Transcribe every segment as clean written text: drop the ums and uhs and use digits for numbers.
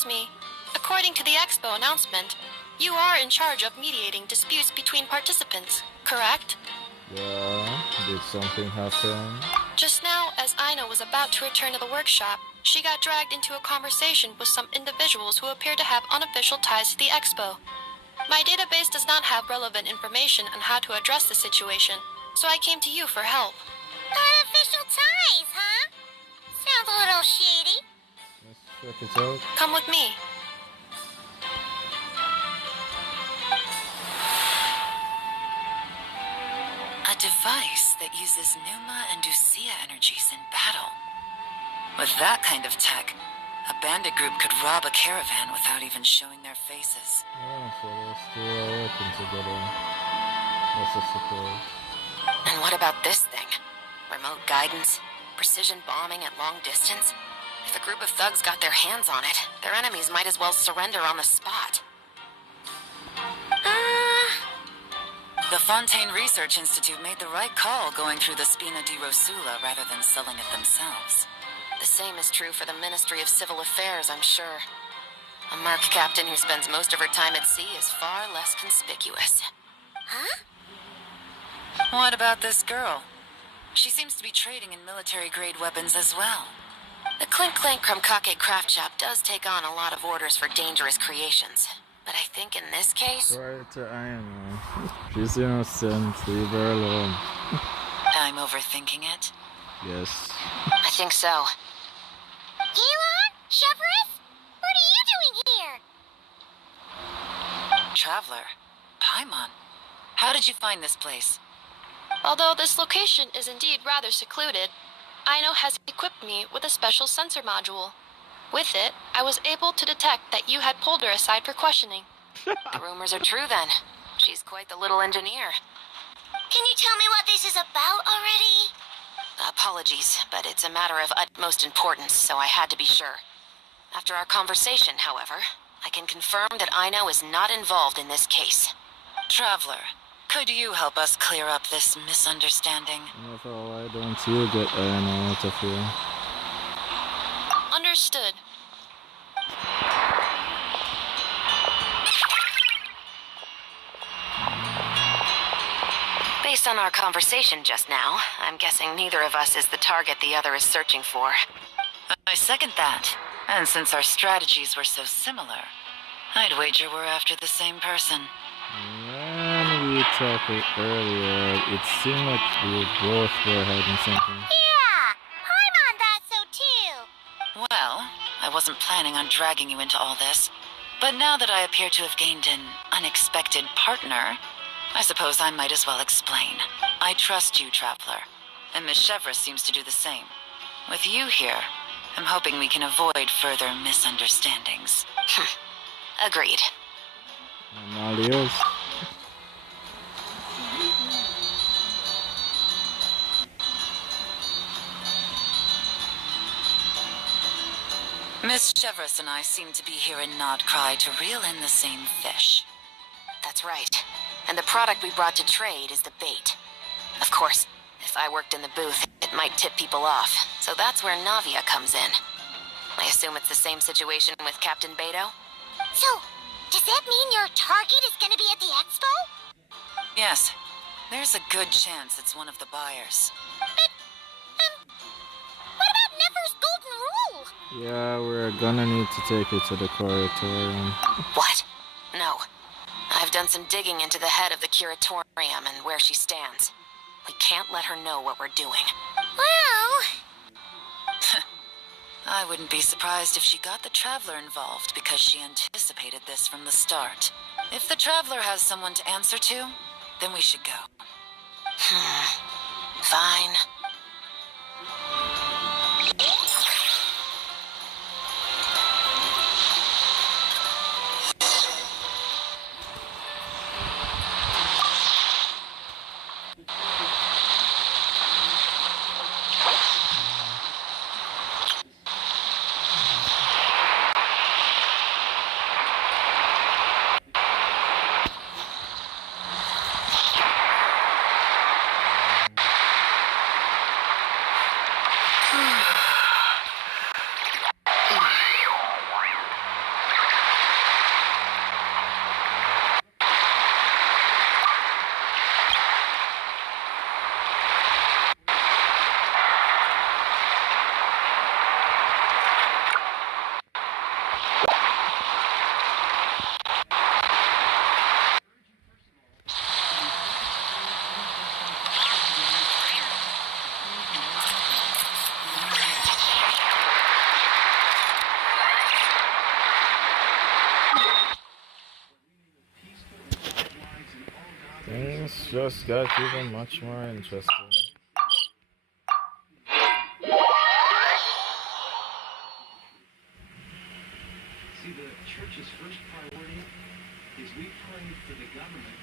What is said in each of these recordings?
Excuse me. According to the Expo announcement, you are in charge of mediating disputes between participants, correct? Yeah, did something happen? Just now, as Aino was about to return to the workshop, she got dragged into a conversation with some individuals who appear to have unofficial ties to the Expo. My database does not have relevant information on how to address the situation, so I came to you for help. Unofficial ties, huh? Sounds a little shady. Let's check it out. Come with me. A device that uses Pneuma and Ducia energies in battle. With that kind of tech, a bandit group could rob a caravan without even showing their faces. Oh, so they're still working together. That's a surprise. And what about this thing? Remote guidance? Precision bombing at long distance? If a group of thugs got their hands on it, their enemies might as well surrender on the spot. The Fontaine Research Institute made the right call going through the Spina di Rosula rather than selling it themselves. The same is true for the Ministry of Civil Affairs, I'm sure. A merc captain who spends most of her time at sea is far less conspicuous. Huh? What about this girl? She seems to be trading in military-grade weapons as well. The Clink Clank Krumkake craft shop does take on a lot of orders for dangerous creations. But I think in this case... Right to Aino. She's innocent, leave her alone. I'm overthinking it. Yes. I think so. Gilon? Chevrolet? What are you doing here? Traveler. Paimon. How did you find this place? Although this location is indeed rather secluded, Aino has equipped me with a special sensor module. With it, I was able to detect that you had pulled her aside for questioning. The rumors are true then. She's quite the little engineer. Can you tell me what this is about already? Apologies, but it's a matter of utmost importance, so I had to be sure. After our conversation, however, I can confirm that Aino is not involved in this case. Traveler, could you help us clear up this misunderstanding? Why don't you get Aino out of here? Understood. Based on our conversation just now, I'm guessing neither of us is the target the other is searching for. I second that. And since our strategies were so similar, I'd wager we're after the same person. When we talked earlier, it seemed like we both were hiding something. Yeah, Paimon thought so too. Well, I wasn't planning on dragging you into all this, but now that I appear to have gained an unexpected partner, I suppose I might as well explain. I trust you, Traveler, and Miss Chevrolet seems to do the same. With you here, I'm hoping we can avoid further misunderstandings. Agreed. Adios. Miss Chevrolet and I seem to be here in Nodcry to reel in the same fish. That's right. And the product we brought to trade is the bait. Of course, if I worked in the booth, it might tip people off, so that's where Navia comes in. I assume it's the same situation with Captain Beto? So, does that mean your target is gonna be at the expo? Yes. There's a good chance it's one of the buyers. But, what about Nefer's golden rule? Yeah, we're gonna need to take it to the curatorium. What? No. I've done some digging into the head of the curatorium and where she stands. We can't let her know what we're doing. Well... I wouldn't be surprised if she got the Traveler involved because she anticipated this from the start. If the Traveler has someone to answer to, then we should go. Fine. Things just got even much more interesting. See, the church's first priority is we pray for the government,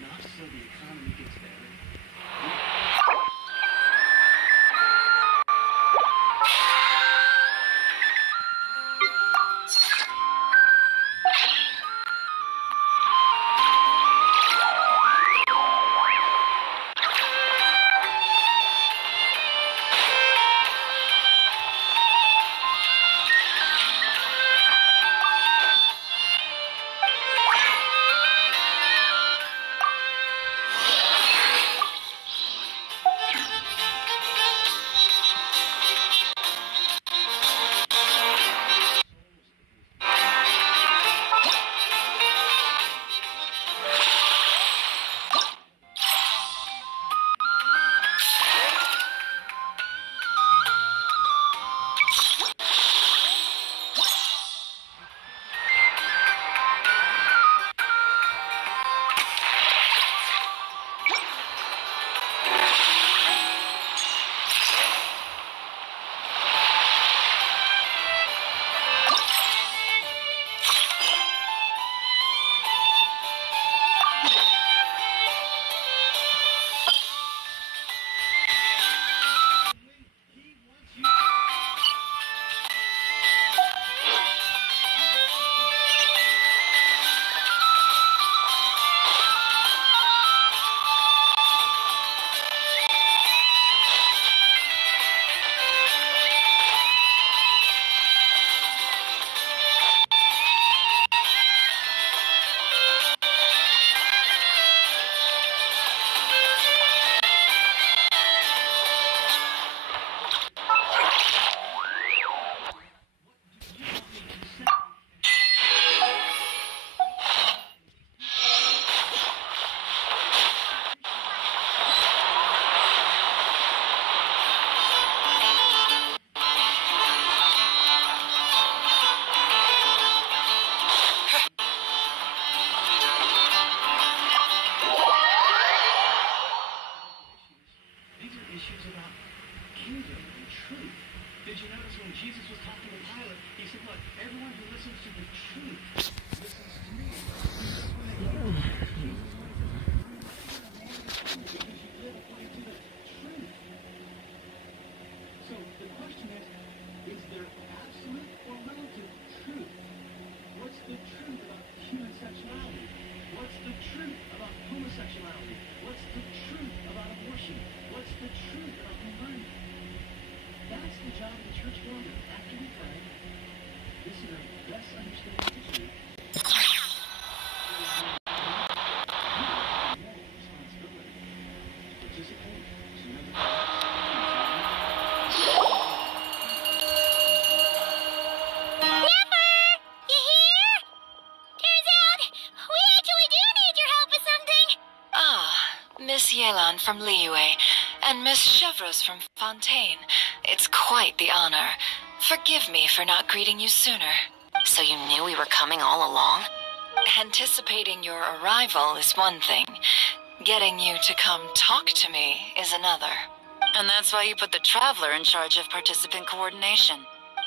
not so the economy gets better. From Liyue, and Miss Chevreuse from Fontaine. It's quite the honor. Forgive me for not greeting you sooner. So you knew we were coming all along? Anticipating your arrival is one thing. Getting you to come talk to me is another. And that's why you put the Traveler in charge of participant coordination.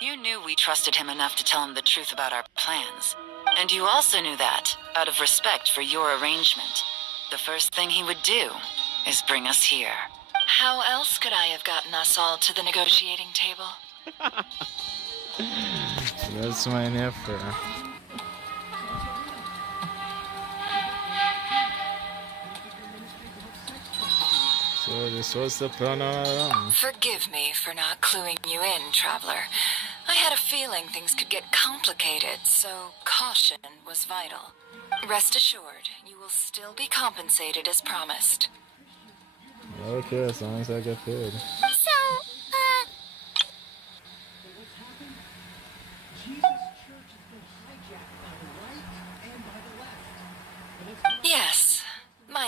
You knew we trusted him enough to tell him the truth about our plans. And you also knew that, out of respect for your arrangement, the first thing he would do is bring us here. How else could I have gotten us all to the negotiating table? That's my nephew. So this was the plan all along. Forgive me for not cluing you in, Traveler. I had a feeling things could get complicated, so caution was vital. Rest assured, you will still be compensated as promised. Okay, as long as I get paid. So,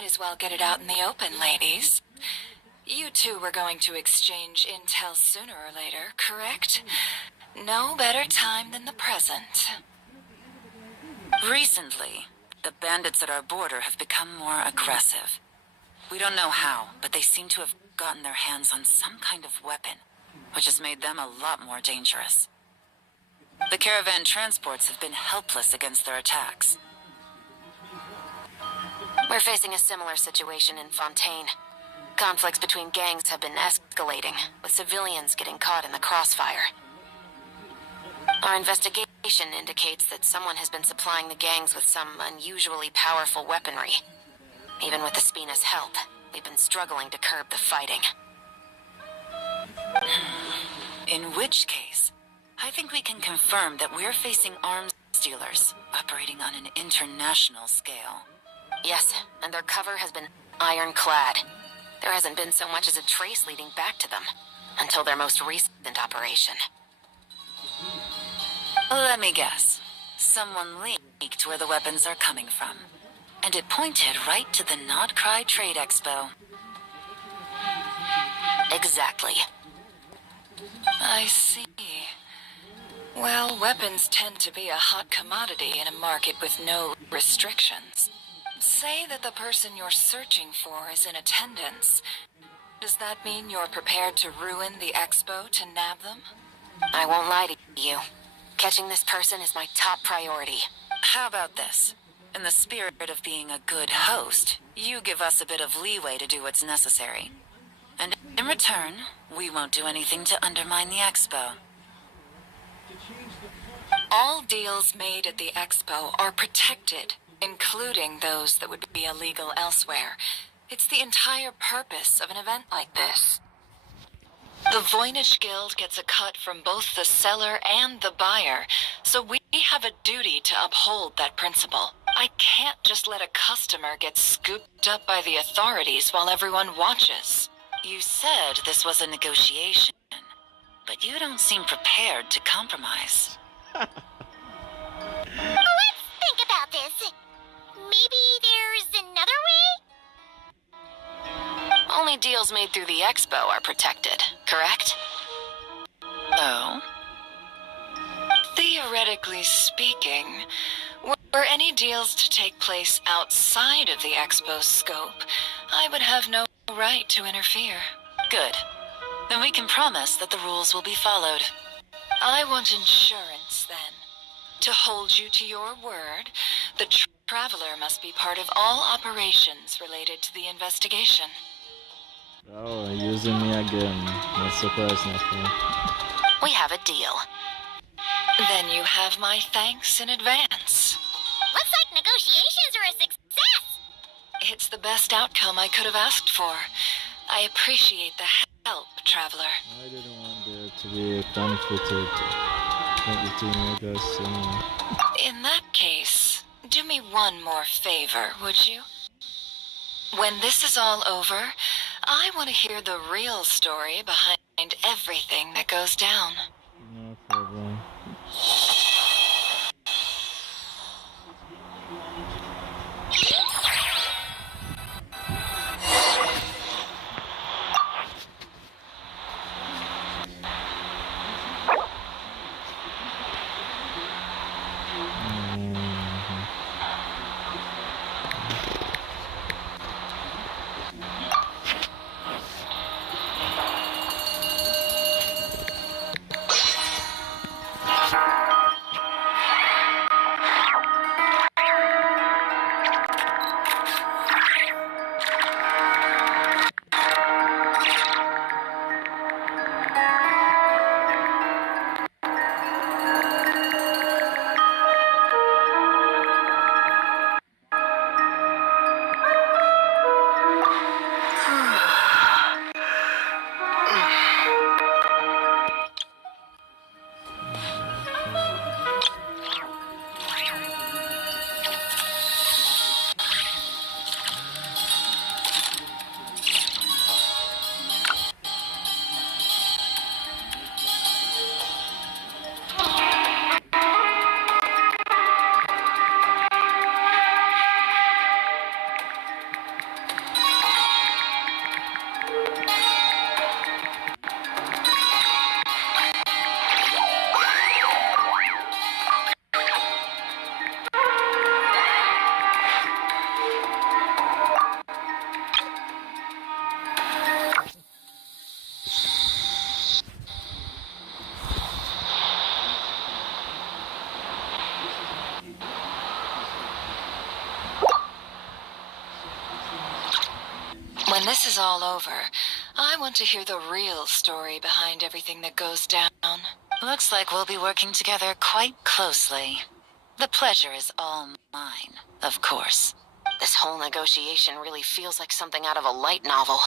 as well get it out in the open, ladies. You two were going to exchange intel sooner or later, correct? No better time than the present. Recently, the bandits at our border have become more aggressive. We don't know how, but they seem to have gotten their hands on some kind of weapon, which has made them a lot more dangerous. The caravan transports have been helpless against their attacks. We're facing a similar situation in Fontaine. Conflicts between gangs have been escalating, with civilians getting caught in the crossfire. Our investigation indicates that someone has been supplying the gangs with some unusually powerful weaponry. Even with the Spina's help, we've been struggling to curb the fighting. In which case, I think we can confirm that we're facing arms dealers operating on an international scale. Yes, and their cover has been ironclad. There hasn't been so much as a trace leading back to them, until their most recent operation. Let me guess. Someone leaked where the weapons are coming from. And it pointed right to the Not Cry Trade Expo. Exactly. I see. Well, weapons tend to be a hot commodity in a market with no restrictions. Say that the person you're searching for is in attendance. Does that mean you're prepared to ruin the expo to nab them? I won't lie to you. Catching this person is my top priority. How about this? In the spirit of being a good host, you give us a bit of leeway to do what's necessary. And in return, we won't do anything to undermine the expo. All deals made at the expo are protected, including those that would be illegal elsewhere. It's the entire purpose of an event like this. The Voynich Guild gets a cut from both the seller and the buyer, so we have a duty to uphold that principle. I can't just let a customer get scooped up by the authorities while everyone watches. You said this was a negotiation, but you don't seem prepared to compromise. Let's think about this. Maybe there's another way? Only deals made through the expo are protected, correct? Oh? Theoretically speaking, were any deals to take place outside of the expo's scope, I would have no right to interfere. Good. Then we can promise that the rules will be followed. I want insurance, then. To hold you to your word, the traveler must be part of all operations related to the investigation. Oh, using me again. Not surprised, nothing. We have a deal. Then you have my thanks in advance. Looks like negotiations are a success! It's the best outcome I could have asked for. I appreciate the help, traveler. I didn't want there to be a conflict between you guys anyway. In that case, do me one more favor, would you? When this is all over, I want to hear the real story behind everything that goes down. No problem. this is all over, I want to hear the real story behind everything that goes down. Looks like we'll be working together quite closely. The pleasure is all mine, of course. This whole negotiation really feels like something out of a light novel.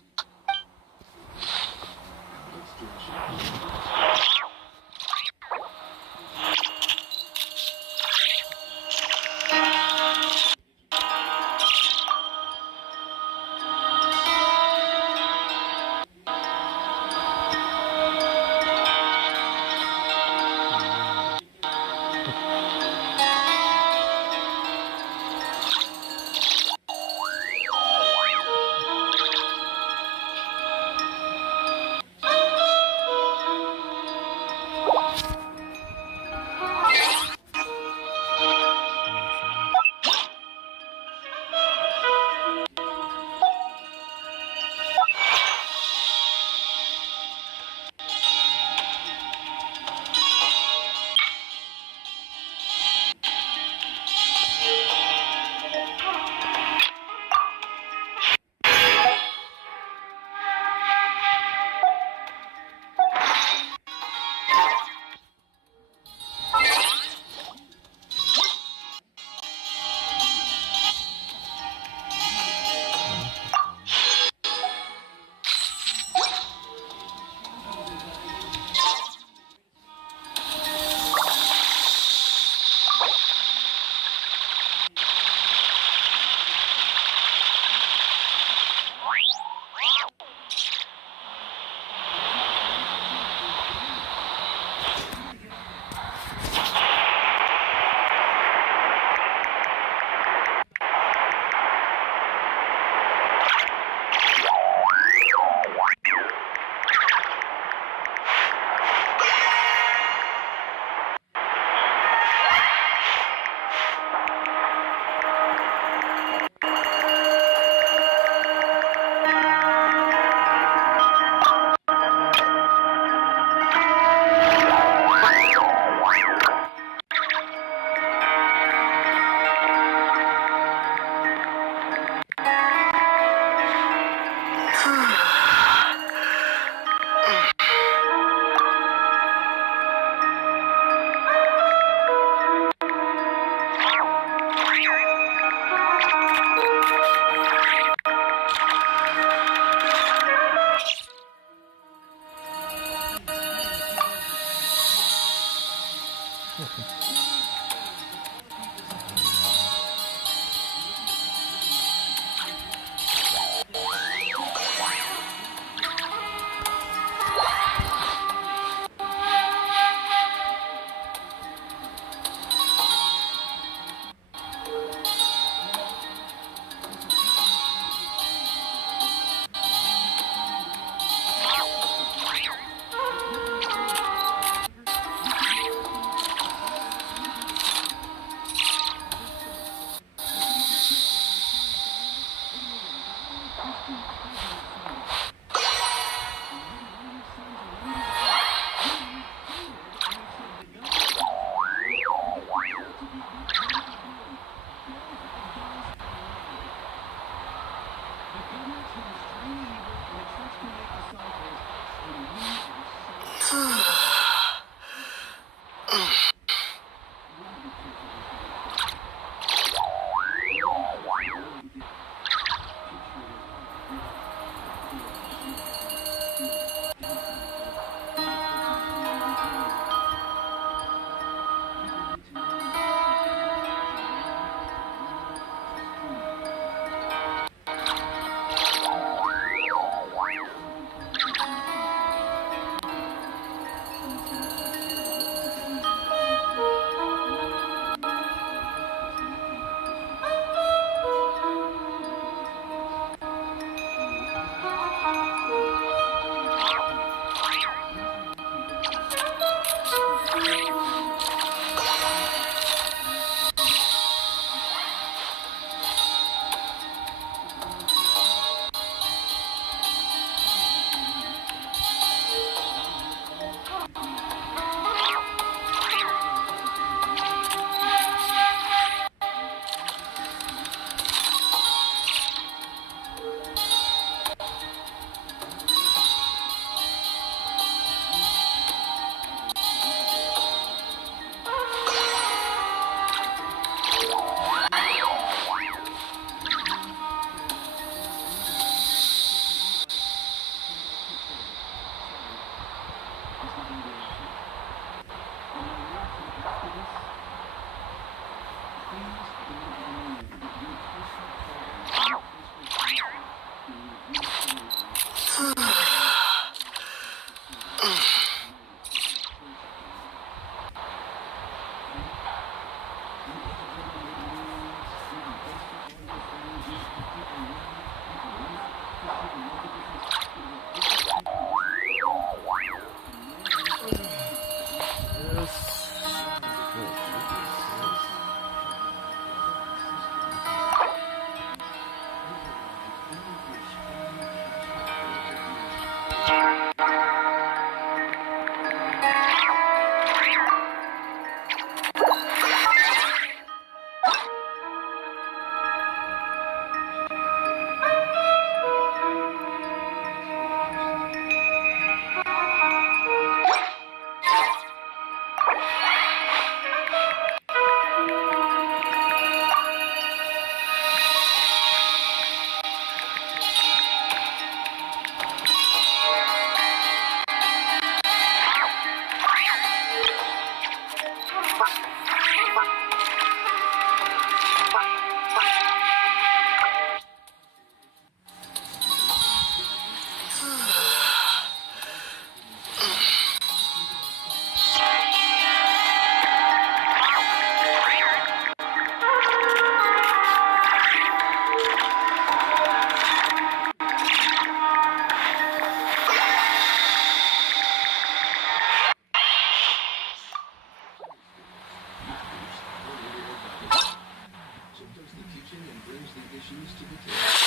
choose to continue.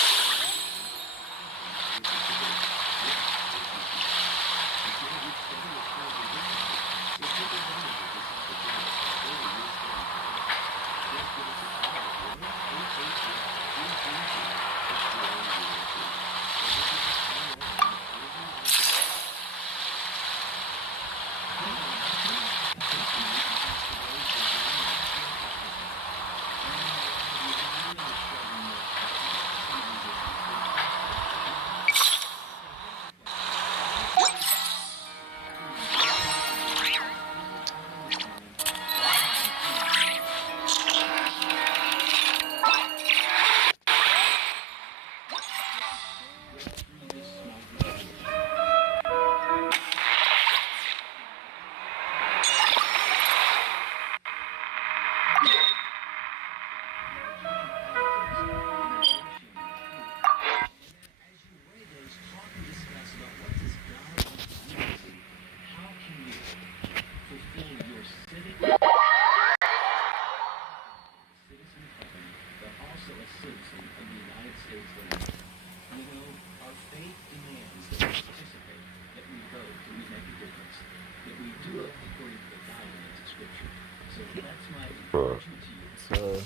So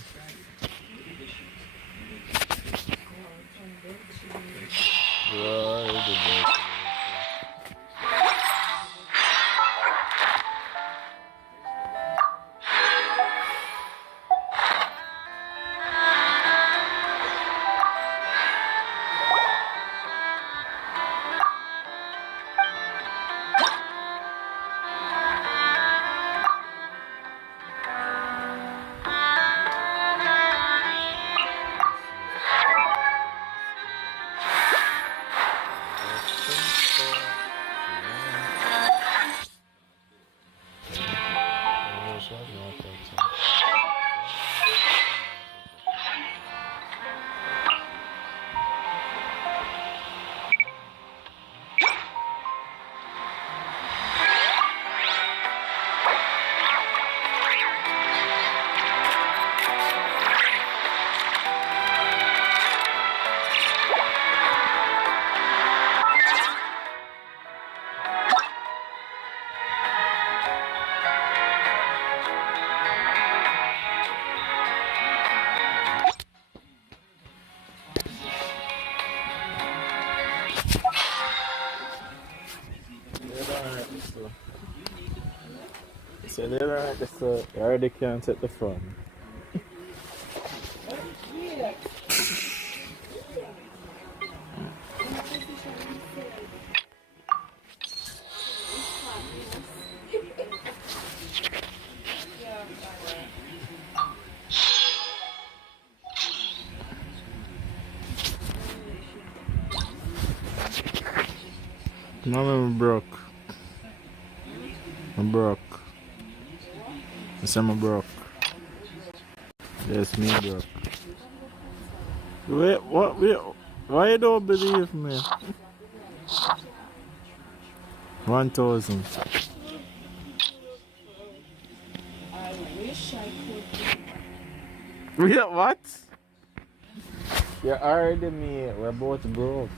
so they're right, so you already can't set the phone. No, I'm broke. I'm broke. I said I'm broke. Yes, me broke. Wait, what? Wait, why you don't believe me? 1,000. I wish I could. Wait, what? You already me. We're both broke.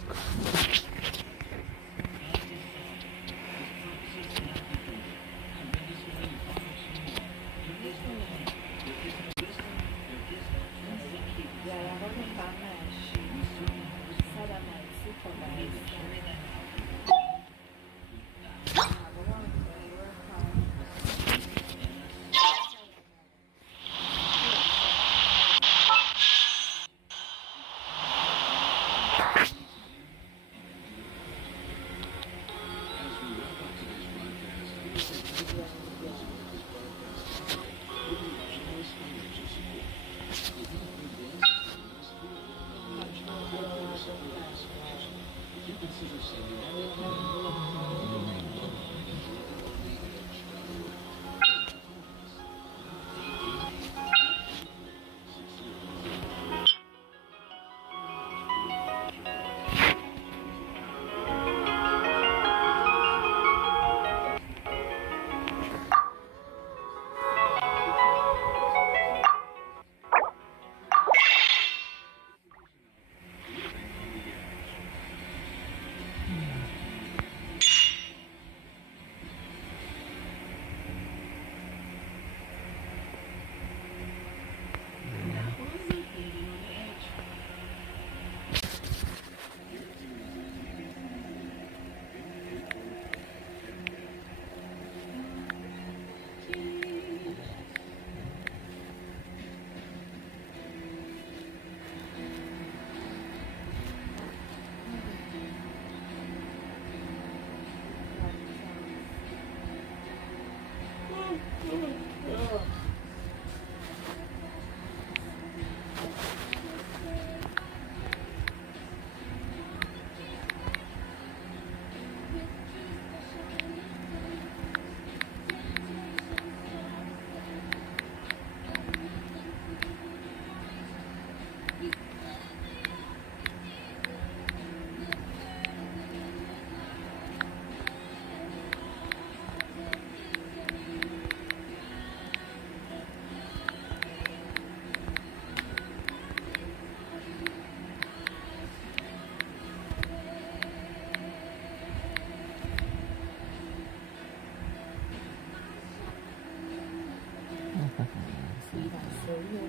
Huh?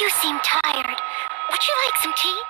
You seem tired. Would you like some tea?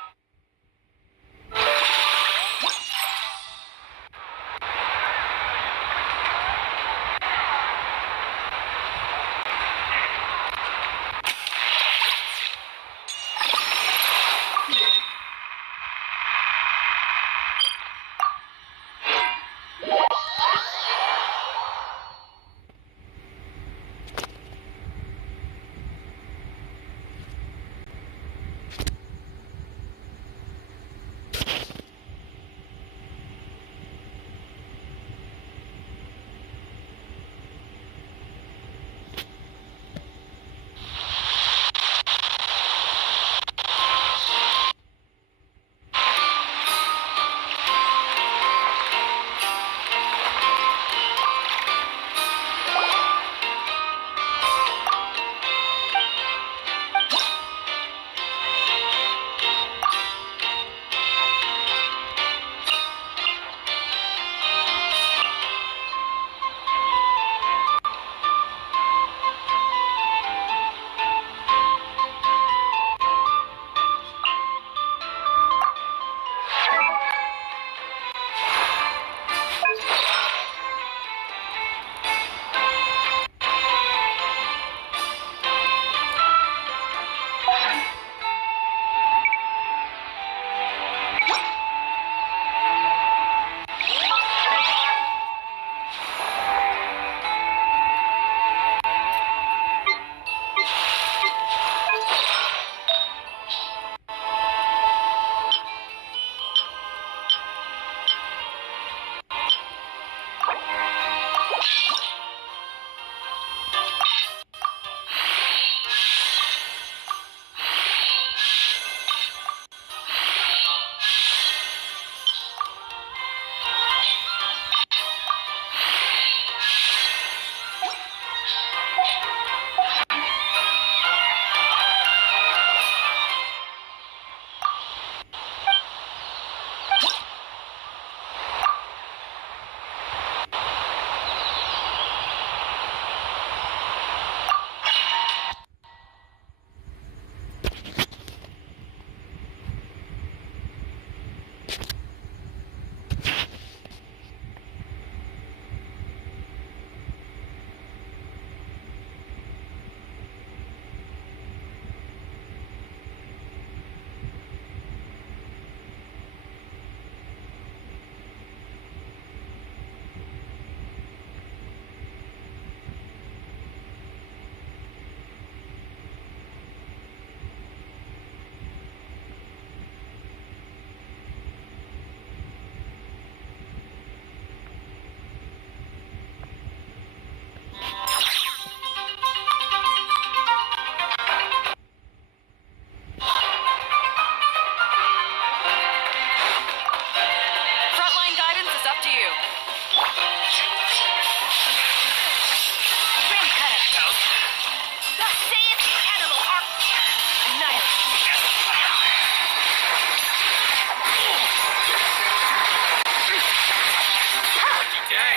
day.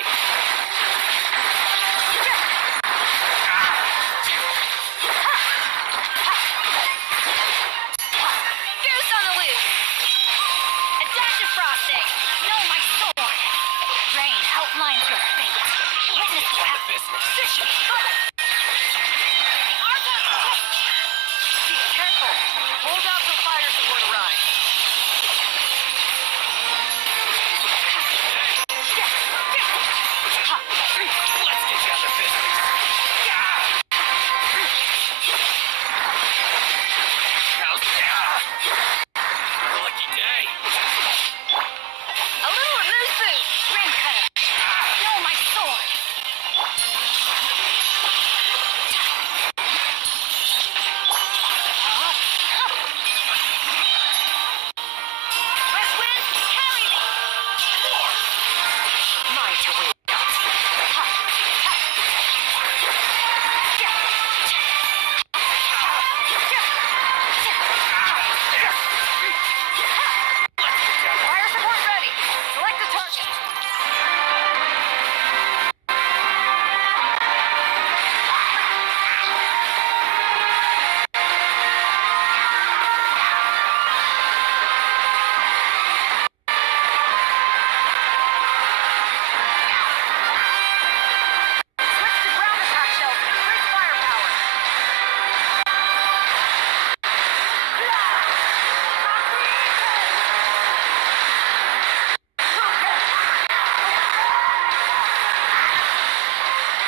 Goose on the loose. A dash of frosting. No, my sword. Rain outlines your fate. Witness what happens. Position. Be careful. Hold out till fire support arrives. Let's get down to business. Lucky day. A little remove food. Ring cutter. No, my sword. West wind, carry me. Mine to win. Fire support ready. Select the target. Switch to ground attack shells and increase firepower.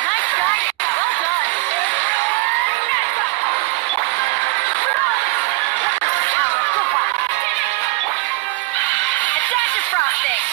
Nice guy. Well done. A dash of frosting.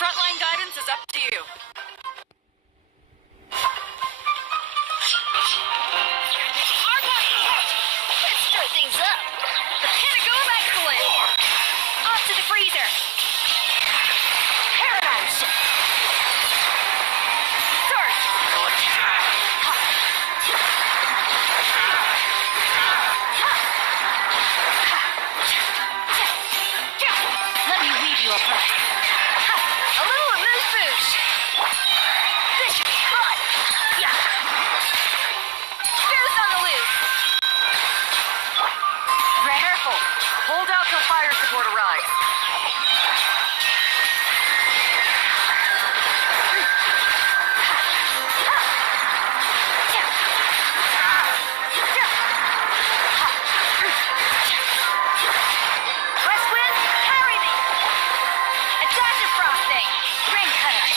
Frontline guidance is up to you. Let's stir things up. Pentagon excellent. Off to the freezer. Paradigm shift. Surge. Let me weave you a breath. A little remove food. This should be fun. Yeah. Goose on the loose. Careful. Hold out till fire support arrives. West wind, carry me. A dash of frosting. Ring cutter.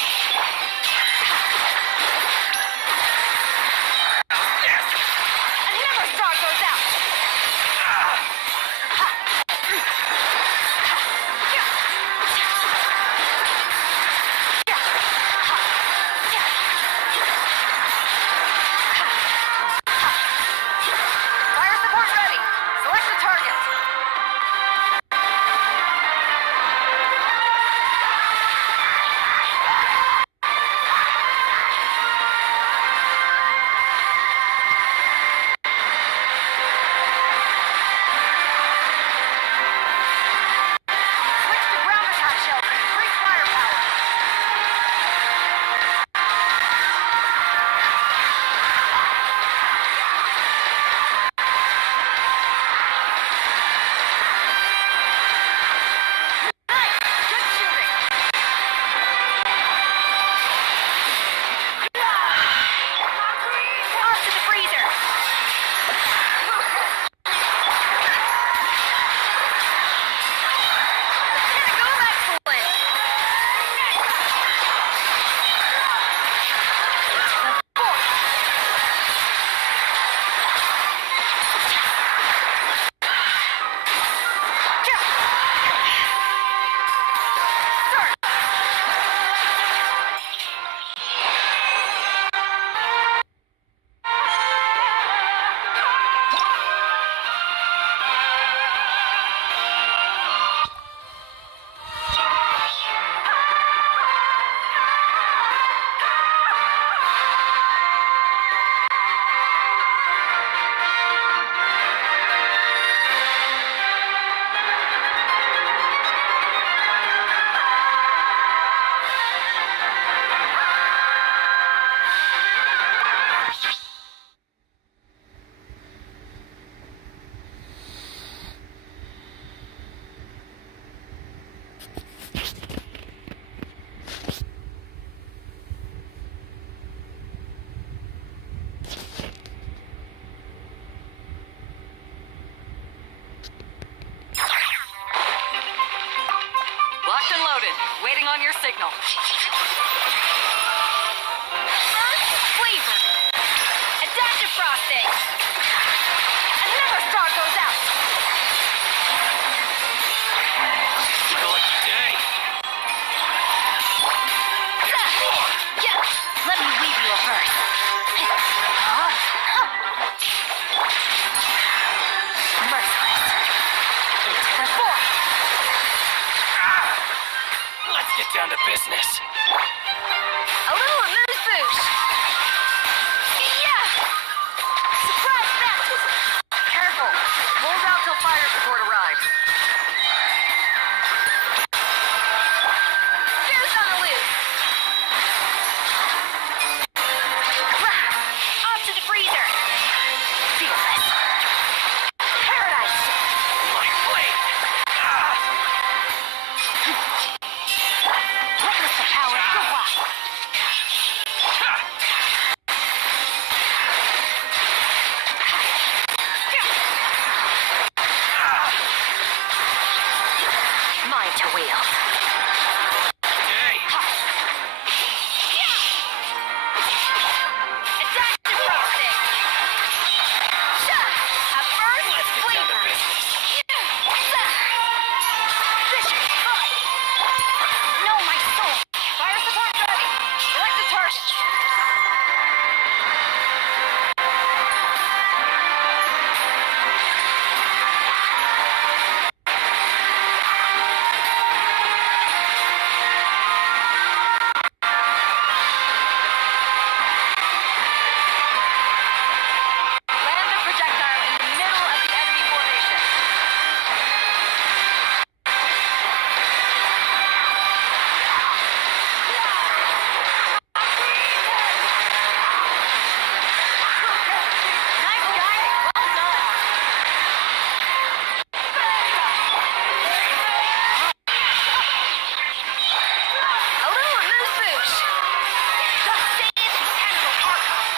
First, flavor. A dash of frosting. Another star goes out. What a lucky day. Yeah. Let me weave you a verse. Merciless. Into the four. Let's get down to business. A little amuse-bouche. Yeah. Surprise baptism. Careful. Hold out till fire support arrives. Goose on the loose. Off to the freezer. Fearless. Paradise. My blade. Witness the power of the wild. Mind to wield. Day. A dash of frosting. A first Let's get down to flavor. business. Vicious fun. Know my soul. Fire support ready. Select the target. Land the projectile in the middle of the enemy formation. Nice guiding. Well done. A little amuse-bouche. The sand the animal archive.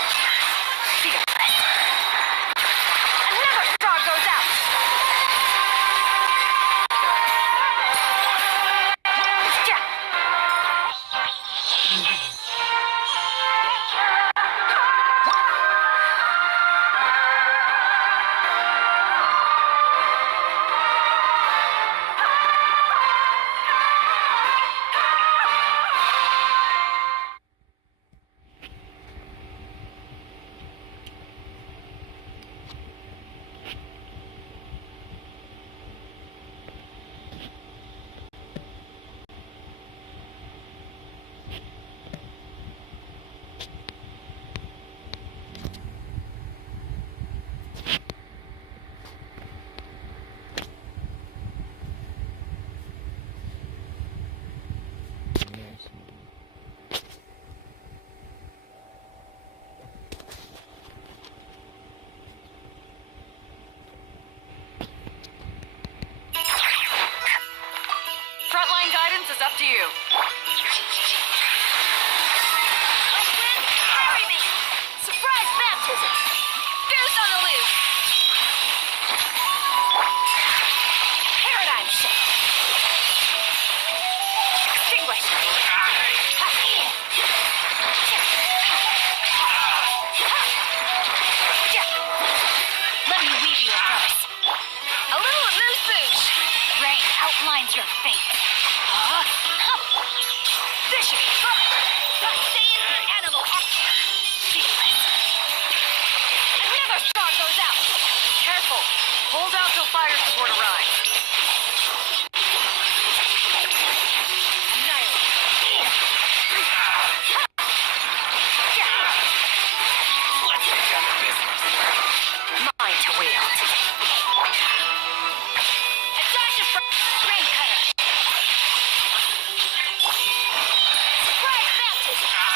Fearless. Another star goes out. Yeah. Frontline guidance is up to you. Marry me. Surprise baptism. Goose on the loose. Paradigm shift. Extinguish. Let me weave you a verse. A little amuse-bouche. Rain outlines your fate. Vicious fun. The sand the animal archive. Fearless. Another star goes out. Careful. Hold out till fire support arrives. Let's get down to business. Mind to wield. A dash of rain cutter. Surprise baptism.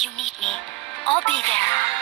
you need me, I'll be there.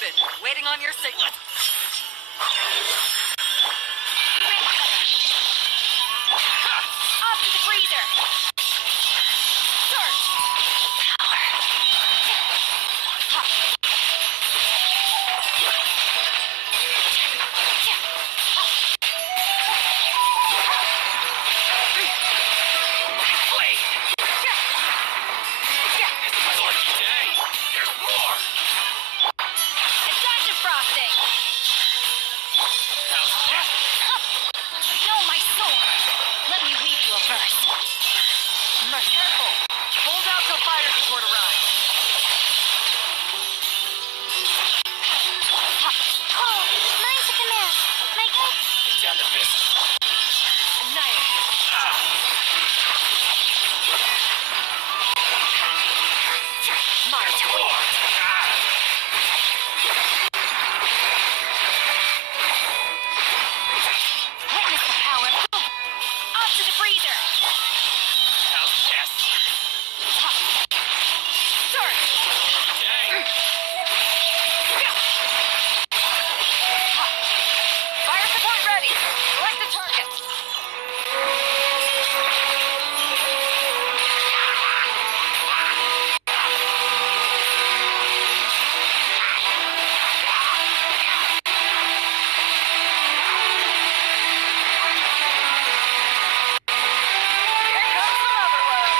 loaded. Waiting on your signal. Off to the freezer. Search. Adaptive frosting. No, my sword. Let me weave you a verse. Careful. Hold out till fire support arrives. Oh, mine's a command. Make it. Down the fist. Annihilate. Mars to wait. Witness the power. Off to the freezer. Search. Fire support ready. Select the target. Here comes the overload.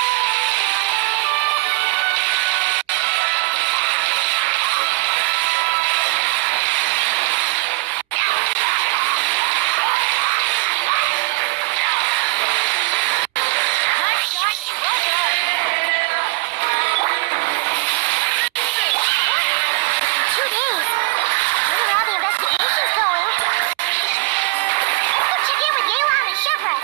Nice shot. Well done. Two days. Wonder how the investigation's going. Let's go check in with Yelan and Chevron.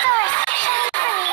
Stars, shine for me.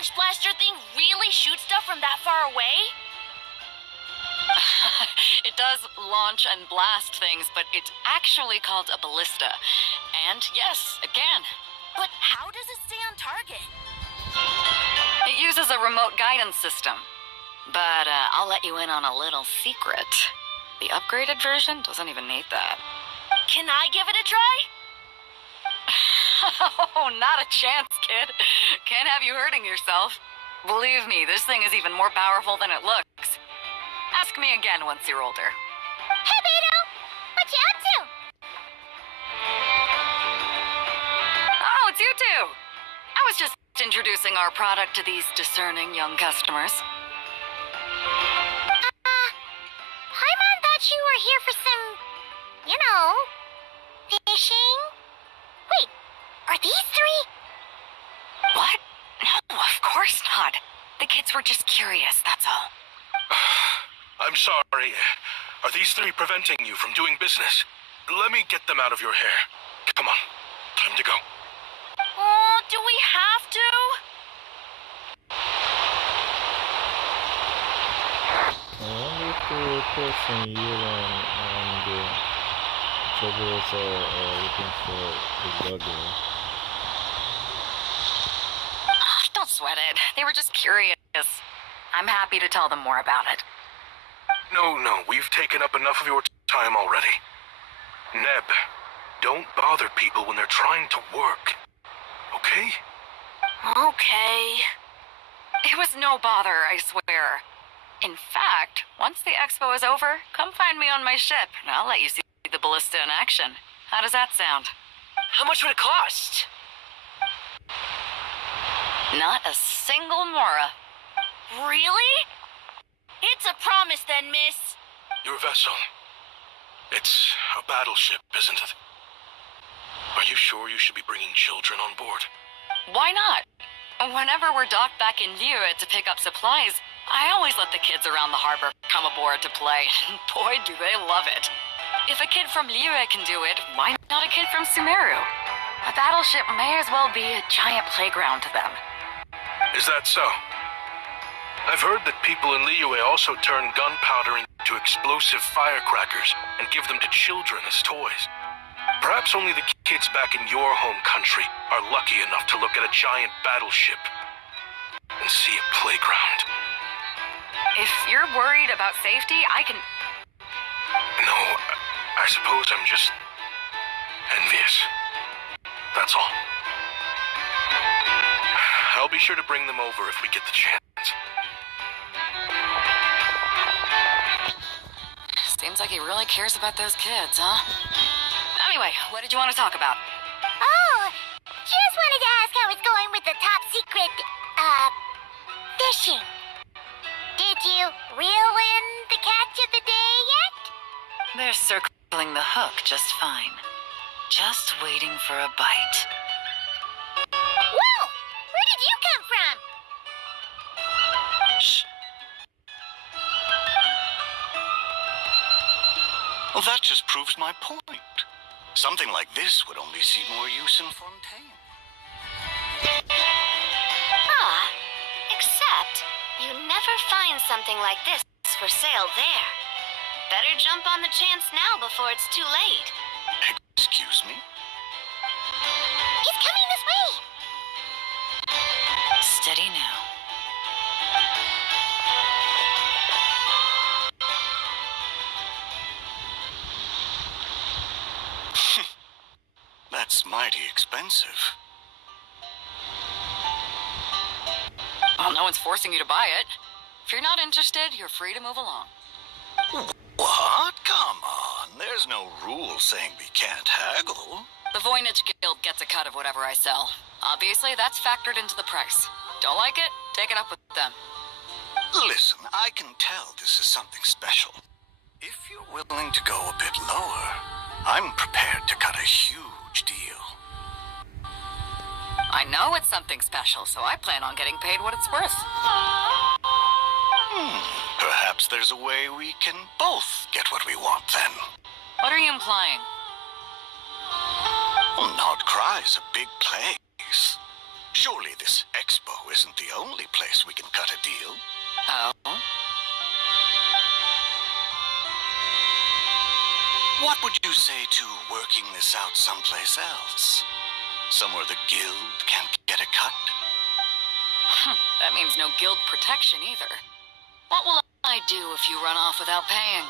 launch blaster thing really shoot stuff from that far away? It does launch and blast things, but it's actually called a ballista. And yes, again, But how does it stay on target? it uses a remote guidance system. But I'll let you in on a little secret. The upgraded version doesn't even need that. Can I give it a try? Oh, not a chance, kid. Can't have you hurting yourself. Believe me, this thing is even more powerful than it looks. Ask me again once you're older. Hey, Beto! What you up to? Oh, it's you two. I was just introducing our product to these discerning young customers. Paimon thought you were here for some, fishing. Wait, are these three? What? No, of course not. The kids were just curious, that's all. I'm sorry. Are these three preventing you from doing business? Let me get them out of your hair. Come on. Time to go. Oh, do we have to? I wonder if the reports from Yuan and Travelers are looking for the bugger. Don't sweat it. They were just curious. I'm happy to tell them more about it. No, we've taken up enough of your time already. Neb, don't bother people when they're trying to work. Okay? Okay. It was no bother, I swear. In fact, once the expo is over, come find me on my ship, and I'll let you see the ballista in action. How does that sound? How much would it cost? Not a single mora. Really? It's a promise then, miss. Your vessel. It's a battleship, isn't it? Are you sure you should be bringing children on board? Why not? Whenever we're docked back in Liyue to pick up supplies, I always let the kids around the harbor come aboard to play. Boy, do they love it. If a kid from Liyue can do it, why not a kid from Sumeru? A battleship may as well be a giant playground to them. Is that so? I've heard that people in Liyue also turn gunpowder into explosive firecrackers and give them to children as toys. Perhaps only the kids back in your home country are lucky enough to look at a giant battleship and see a playground. If you're worried about safety, I can... No, I suppose I'm just envious. That's all. I'll be sure to bring them over if we get the chance. Seems like he really cares about those kids, huh? Anyway, what did you want to talk about? Oh, just wanted to ask how it's going with the top secret, fishing. Did you reel in the catch of the day yet? They're circling the hook just fine. Just waiting for a bite. Whoa! Where did you come from? Shh. Well, that just proves my point. Something like this would only see more use in Fontaine. Except you never find something like this for sale there. Better jump on the chance now before it's too late. Excuse me? He's coming this way. Steady now. That's mighty expensive. Well, no one's forcing you to buy it. If you're not interested, you're free to move along. What? Come on. There's no rule saying we can't haggle. The Voynich Guild gets a cut of whatever I sell. Obviously, that's factored into the price. Don't like it? Take it up with them. Listen, I can tell this is something special. If you're willing to go a bit lower, I'm prepared to cut a huge deal. I know it's something special, so I plan on getting paid what it's worth. Perhaps there's a way we can both get what we want then. What are you implying? Well, Nod Cry's a big place. Surely this expo isn't the only place we can cut a deal. Oh? What would you say to working this out someplace else? Somewhere the guild can't get a cut? That means no guild protection either. What will I do if you run off without paying?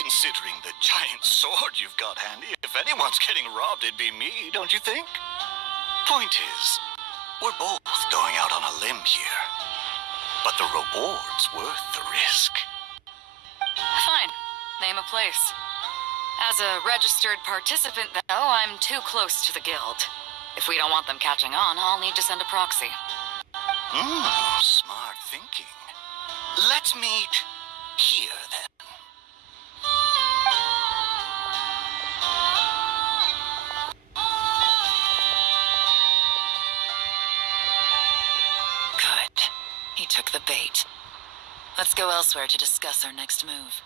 Considering the giant sword you've got handy, if anyone's getting robbed, it'd be me, don't you think? Point is, we're both going out on a limb here. But the reward's worth the risk. Fine. Name a place. As a registered participant, though, I'm too close to the guild. If we don't want them catching on, I'll need to send a proxy. Smart thinking. Let's meet here, then. Good. He took the bait. Let's go elsewhere to discuss our next move.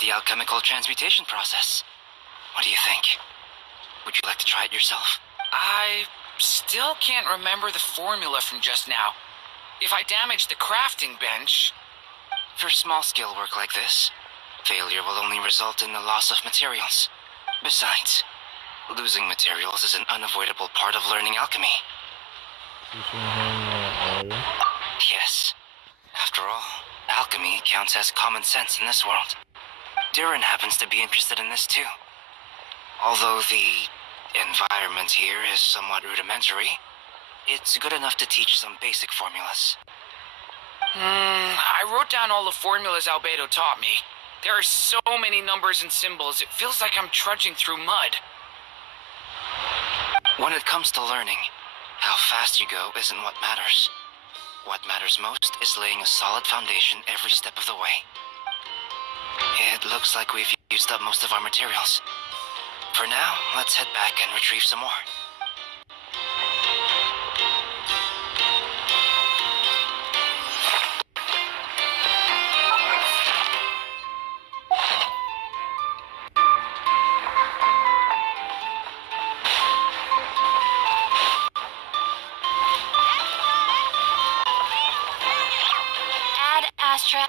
The alchemical transmutation process. What do you think? Would you like to try it yourself? I still can't remember the formula from just now. If I damage the crafting bench... For small-scale work like this, failure will only result in the loss of materials. Besides, losing materials is an unavoidable part of learning alchemy. Yes. After all, alchemy counts as common sense in this world. Durin happens to be interested in this too. Although the environment here is somewhat rudimentary, it's good enough to teach some basic formulas. I wrote down all the formulas Albedo taught me. There are so many numbers and symbols, it feels like I'm trudging through mud. When it comes to learning, how fast you go isn't what matters. What matters most is laying a solid foundation every step of the way. It looks like we've used up most of our materials. For now, let's head back and retrieve some more. Ad Astra.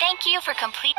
Thank you for complete.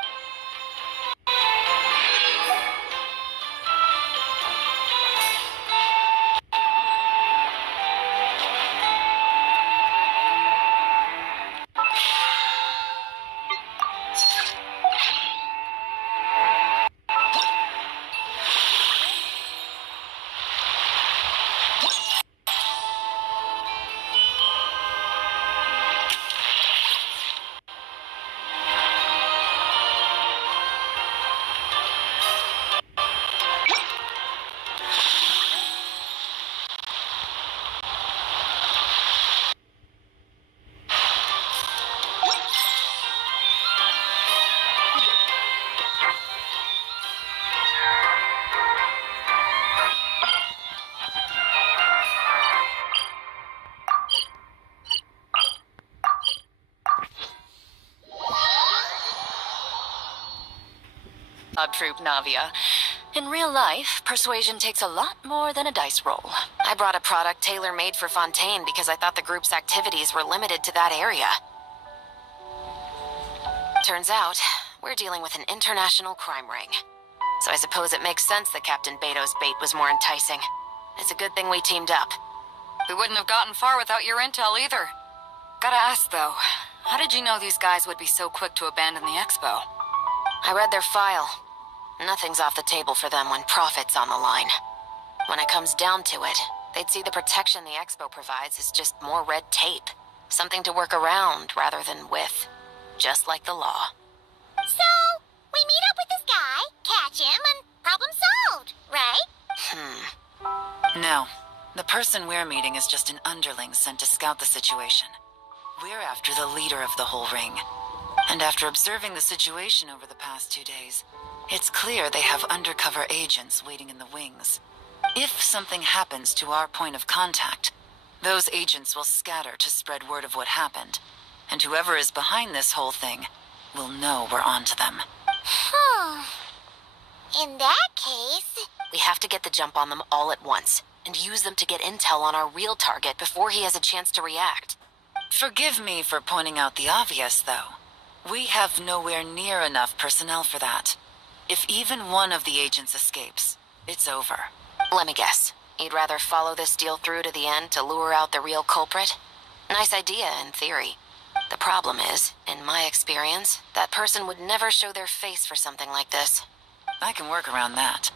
Troop Navia. In real life, persuasion takes a lot more than a dice roll. I brought a product tailor-made for Fontaine because I thought the group's activities were limited to that area. Turns out, we're dealing with an international crime ring. So I suppose it makes sense that Captain Beto's bait was more enticing. It's a good thing we teamed up. We wouldn't have gotten far without your intel either. Gotta ask though, how did you know these guys would be so quick to abandon the expo? I read their file. Nothing's off the table for them when profit's on the line. When it comes down to it, they'd see the protection the expo provides as just more red tape. Something to work around rather than with. Just like the law. So, we meet up with this guy, catch him, and problem solved, right? No. The person we're meeting is just an underling sent to scout the situation. We're after the leader of the whole ring. And after observing the situation over the past 2 days, it's clear they have undercover agents waiting in the wings. If something happens to our point of contact, those agents will scatter to spread word of what happened. And whoever is behind this whole thing will know we're onto them. In that case... We have to get the jump on them all at once, and use them to get intel on our real target before he has a chance to react. Forgive me for pointing out the obvious, though. We have nowhere near enough personnel for that. If even one of the agents escapes, it's over. Let me guess. You'd rather follow this deal through to the end to lure out the real culprit? Nice idea, in theory. The problem is, in my experience, that person would never show their face for something like this. I can work around that.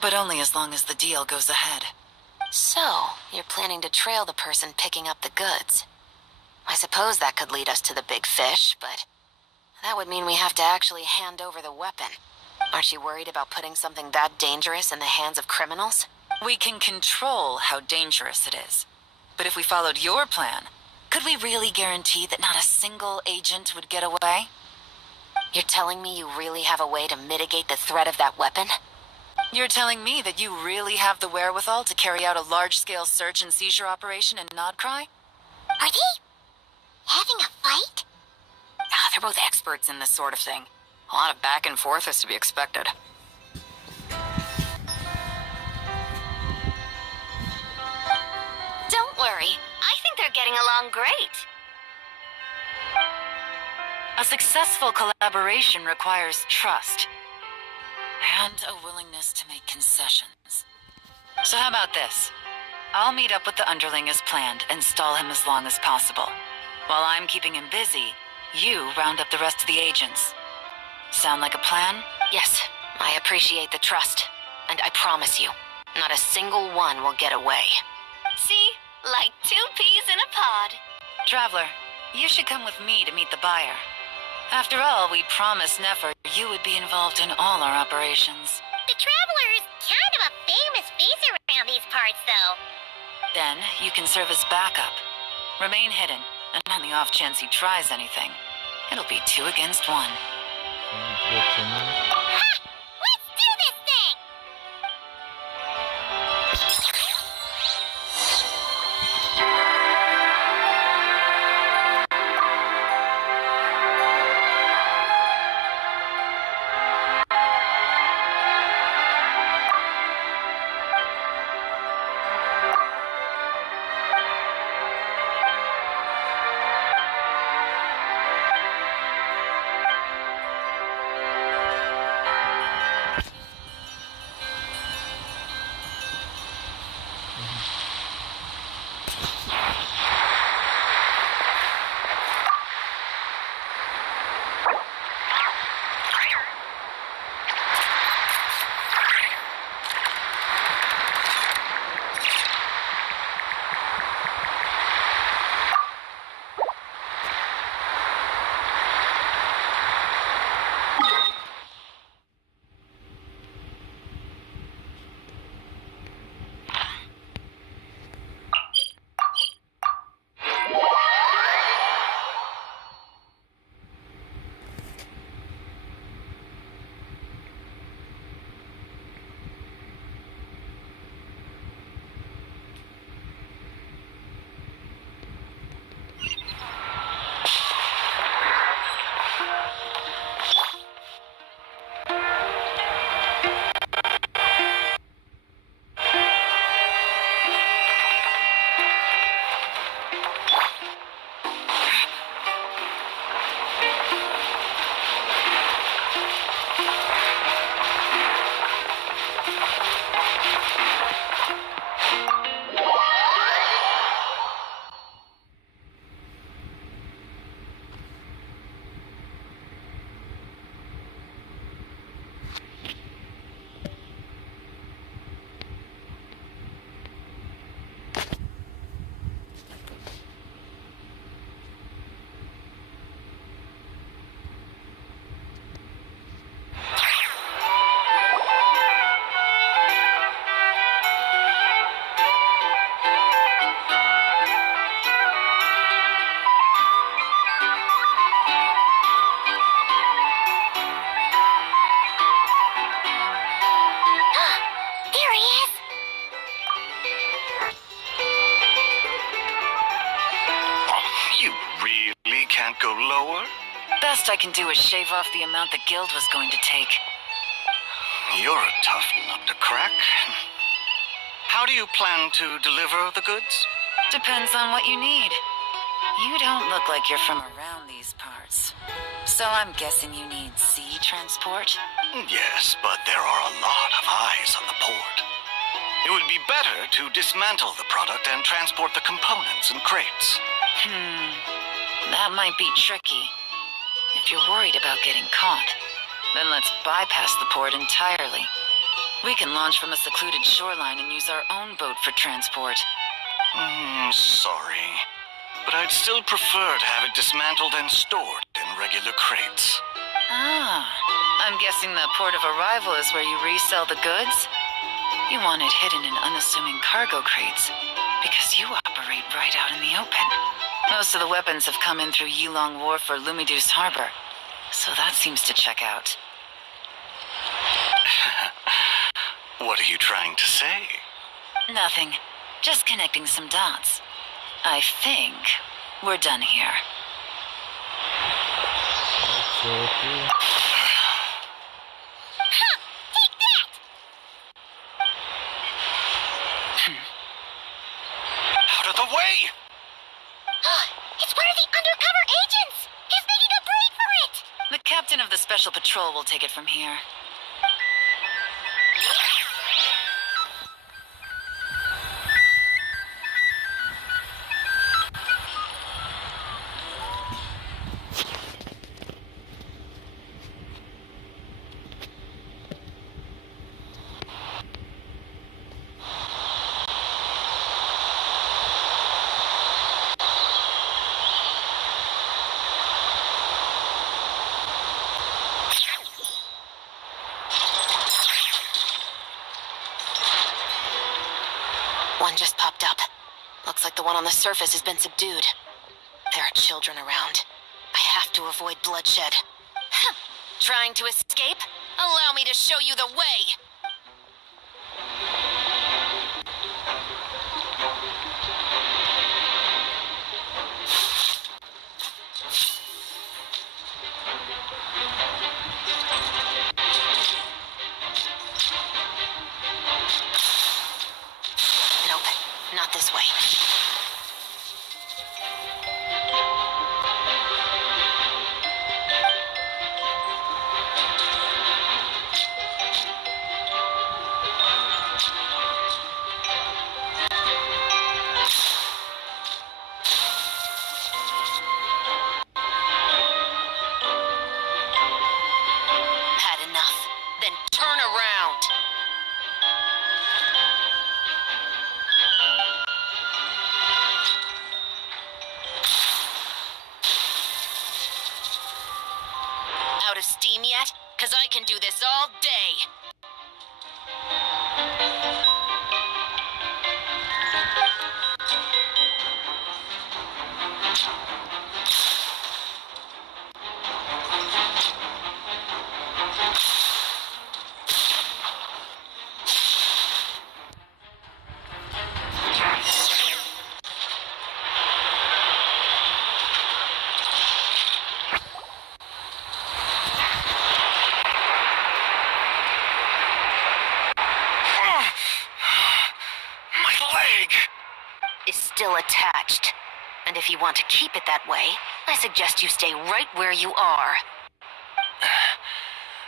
But only as long as the deal goes ahead. So, you're planning to trail the person picking up the goods. I suppose that could lead us to the big fish, but that would mean we have to actually hand over the weapon. Aren't you worried about putting something that dangerous in the hands of criminals? We can control how dangerous it is. But if we followed your plan, could we really guarantee that not a single agent would get away? You're telling me you really have a way to mitigate the threat of that weapon? You're telling me that you really have the wherewithal to carry out a large-scale search and seizure operation in Nodcry? Are they having a fight? They're both experts in this sort of thing. A lot of back and forth is to be expected. Don't worry. I think they're getting along great. A successful collaboration requires trust. And a willingness to make concessions. So how about this? I'll meet up with the underling as planned and stall him as long as possible. While I'm keeping him busy, you round up the rest of the agents. Sound like a plan? Yes, I appreciate the trust. And I promise you, not a single one will get away. See? Like 2 peas in a pod. Traveler, you should come with me to meet the buyer. After all, we promised Nefer you would be involved in all our operations. The Traveler is kind of a famous face around these parts, though. Then you can serve as backup. Remain hidden, and on the off chance he tries anything, it'll be 2 against 1. Sounds good to me. Ha! Let's do this thing! sure? Best I can do is shave off the amount the guild was going to take. You're a tough nut to crack. How do you plan to deliver the goods? Depends on what you need. You don't look like you're from around these parts. So I'm guessing you need sea transport? Yes, but there are a lot of eyes on the port. It would be better to dismantle the product and transport the components in crates. That might be tricky. If you're worried about getting caught, then let's bypass the port entirely. We can launch from a secluded shoreline and use our own boat for transport. Sorry, but I'd still prefer to have it dismantled and stored in regular crates. I'm guessing the port of arrival is where you resell the goods? You want it hidden in unassuming cargo crates, because you operate right out in the open. Most of the weapons have come in through Yilong Wharf or Lumiduce Harbor, so that seems to check out. What are you trying to say? Nothing. Just connecting some dots. I think we're done here. Out of the way! It's one of the undercover agents! He's making a break for it! The captain of the Special Patrol will take it from here. One just popped up. Looks like the one on the surface has been subdued. There are children around. I have to avoid bloodshed. Trying to escape? Allow me to show you the way! Not this way. Had enough? Then turn around. Out of steam yet? 'Cause I can do this all day. Is still attached. And if you want to keep it that way, I suggest you stay right where you are.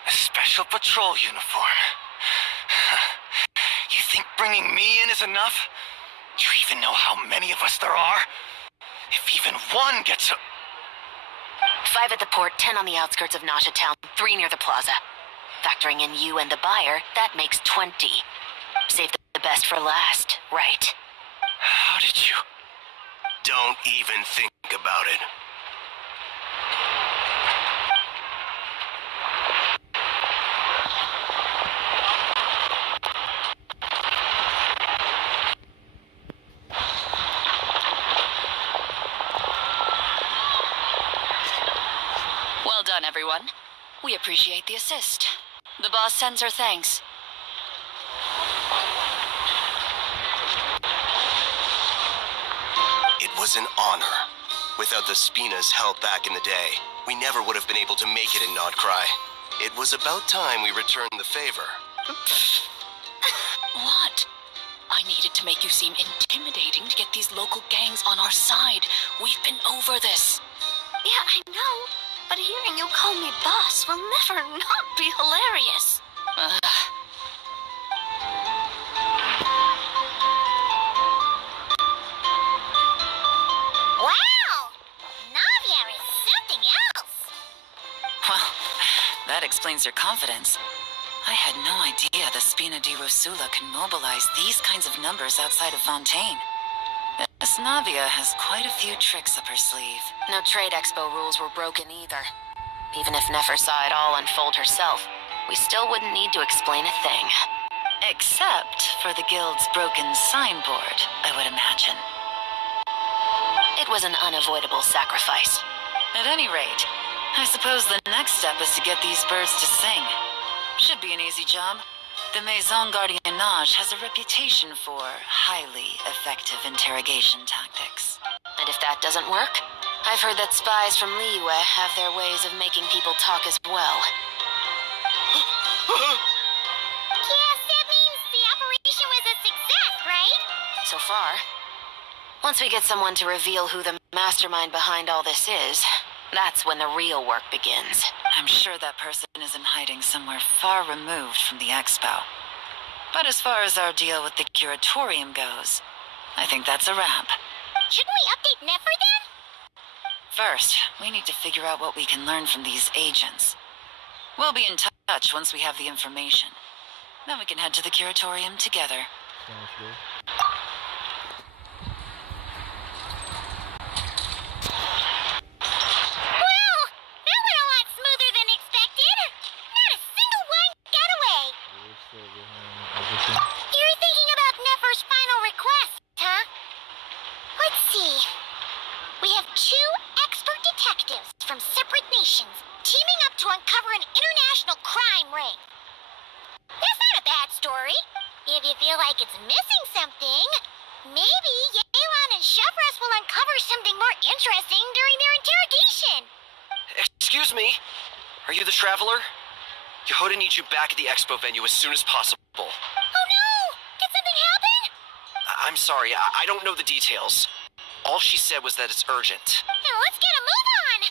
A special patrol uniform. You think bringing me in is enough? Do you even know how many of us there are? If even one gets a... 5 at the port, 10 on the outskirts of Nasha Town, 3 near the plaza. Factoring in you and the buyer, that makes 20. Save the best for last, right? How did you... Don't even think about it. Well done, everyone. We appreciate the assist. The boss sends her thanks. It was an honor. Without the Spina's help back in the day, We never would have been able to make it in Nodcry. It was about time we returned the favor. What? I needed to make you seem intimidating to get these local gangs on our side. We've been over this. Yeah, I know. But hearing you call me boss will never not be hilarious. Wow! Navia is something else. Well, that explains your confidence. I had no idea the Spina di Rosula could mobilize these kinds of numbers outside of Fontaine. This Navia has quite a few tricks up her sleeve. No trade expo rules were broken either. Even if Nefer saw it all unfold herself, we still wouldn't need to explain a thing. Except for the guild's broken signboard, I would imagine. It was an unavoidable sacrifice. At any rate, I suppose the next step is to get these birds to sing. Should be an easy job. The Maison Gardiennage has a reputation for highly effective interrogation tactics. And if that doesn't work, I've heard that spies from Liyue have their ways of making people talk as well. Yes, that means the operation was a success, right? So far. Once we get someone to reveal who the mastermind behind all this is, that's when the real work begins. I'm sure that person is in hiding somewhere far removed from the expo. But as far as our deal with the curatorium goes, I think that's a wrap. Shouldn't we update Nefer then? First, we need to figure out what we can learn from these agents. We'll be in touch once we have the information. Then we can head to the curatorium together. Sounds good. Well, that went a lot smoother than expected. Not a single one got away. We're still behind everything. You're thinking about Nefer's final request, huh? Let's see. We have 2 expert detectives from separate nations teaming up to uncover an international crime ring. That's not a bad story. If you feel like it's missing something, maybe Yelan and Chevros will uncover something more interesting during their interrogation. Excuse me? Are you the Traveler? Yehoda needs you back at the expo venue as soon as possible. Oh no! Did something happen? I'm sorry, I don't know the details. All she said was that it's urgent. Now let's get a move on!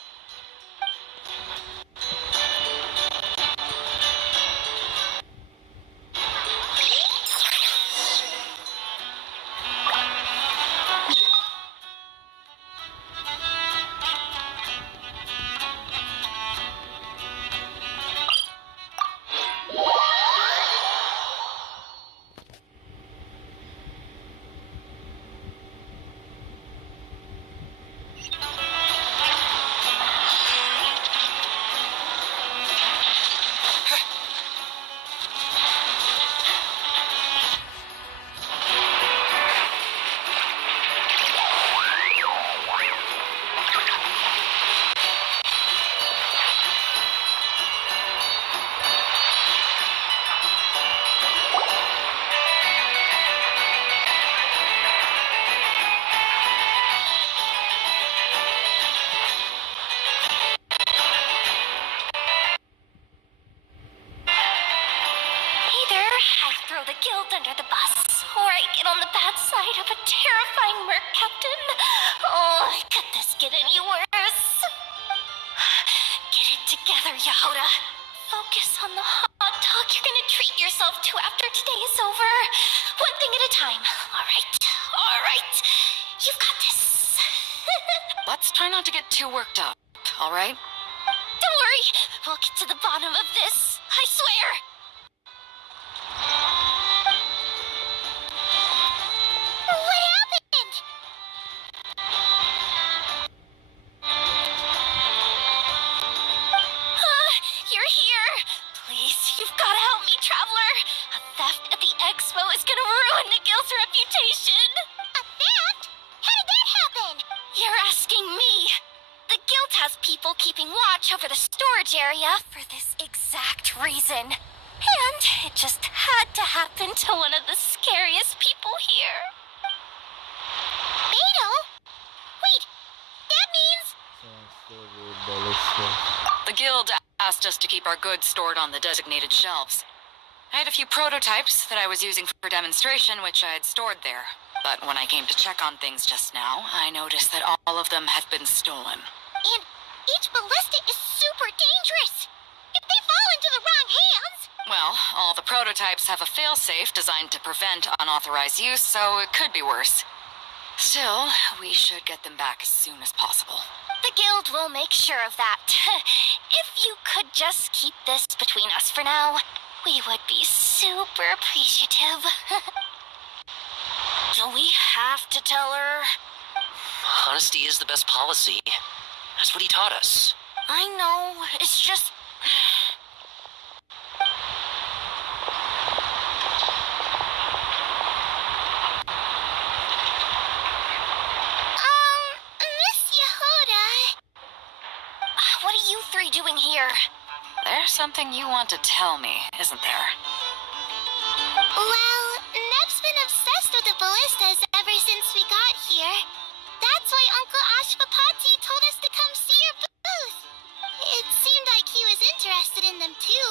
Under the bus, or I get on the bad side of a terrifying merc captain. Oh, could this get any worse? Get it together, Yehoda. Focus on the hot dog you're gonna treat yourself to after today is over. One thing at a time. All right. You've got this. Let's try not to get too worked up, all right? Don't worry. We'll get to the bottom of this. I swear. What happened? You're here. Please, you've got to help me, Traveler. A theft at the expo is going to ruin the guild's reputation. A theft? How did that happen? You're asking me. The guild has people keeping watch over the storage area for this exact reason. And it just had to happen to one of the scariest people here. Beto? Wait, that means... Sounds so good. ballistas. The guild asked us to keep our goods stored on the designated shelves. I had a few prototypes that I was using for demonstration, which I had stored there. But when I came to check on things just now, I noticed that all of them have been stolen. And each ballista is super dangerous. If they fall into the wrong hands... Well, all the prototypes have a failsafe designed to prevent unauthorized use, so it could be worse. Still, we should get them back as soon as possible. The guild will make sure of that. If you could just keep this between us for now, we would be super appreciative. Do we have to tell her? Honesty is the best policy. That's what he taught us. I know, it's just... Miss Yehoda... What are you three doing here? There's something you want to tell me, isn't there? Well, Neb's been obsessed with the ballistas ever since we got here. That's why Uncle Ashvapati told us to come see your booth. It seemed like he was interested in them too,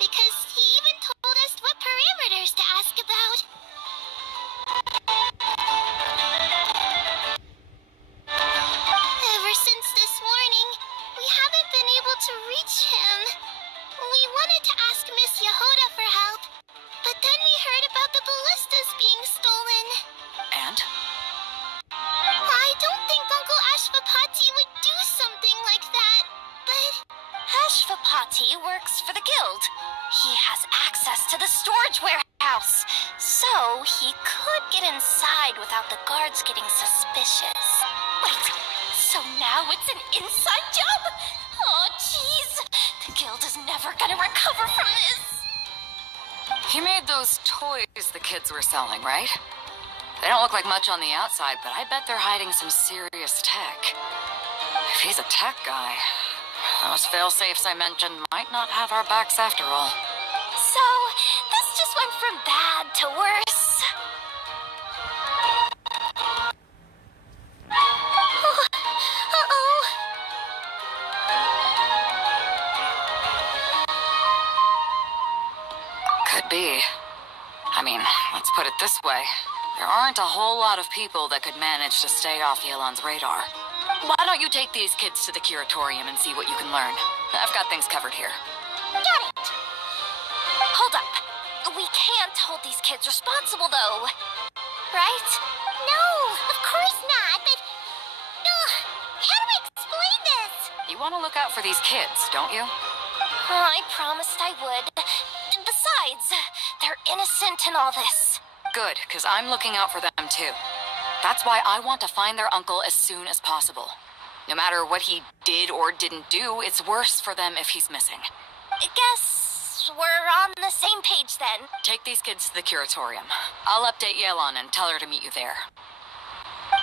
because he even told us what parameters to ask about. Ever since this morning, we haven't been able to reach him. We wanted to ask Miss Yehoda for help, but then we heard about the ballistas being stolen. And? I don't think Uncle Ashvapati would do something like that, but... Ashvapati works for the guild. He has access to the storage warehouse, so he could get inside without the guards getting suspicious. Wait, so now it's an inside job? Oh, jeez. The guild is never gonna recover from this. He made those toys the kids were selling, right? They don't look like much on the outside, but I bet they're hiding some serious tech. If he's a tech guy, those fail-safes I mentioned might not have our backs after all. So, this just went from bad to worse. Uh-oh. Could be. I mean, let's put it this way. There aren't a whole lot of people that could manage to stay off Yelan's radar. Why don't you take these kids to the curatorium and see what you can learn? I've got things covered here. Got it. Hold up. We can't hold these kids responsible, though. Right? No, of course not, but... how do we explain this? You want to look out for these kids, don't you? I promised I would. Besides, they're innocent in all this. Good, because I'm looking out for them too. That's why I want to find their uncle as soon as possible. No matter what he did or didn't do, it's worse for them if he's missing. I guess we're on the same page then. Take these kids to the curatorium. I'll update Yelan and tell her to meet you there.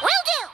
Will do!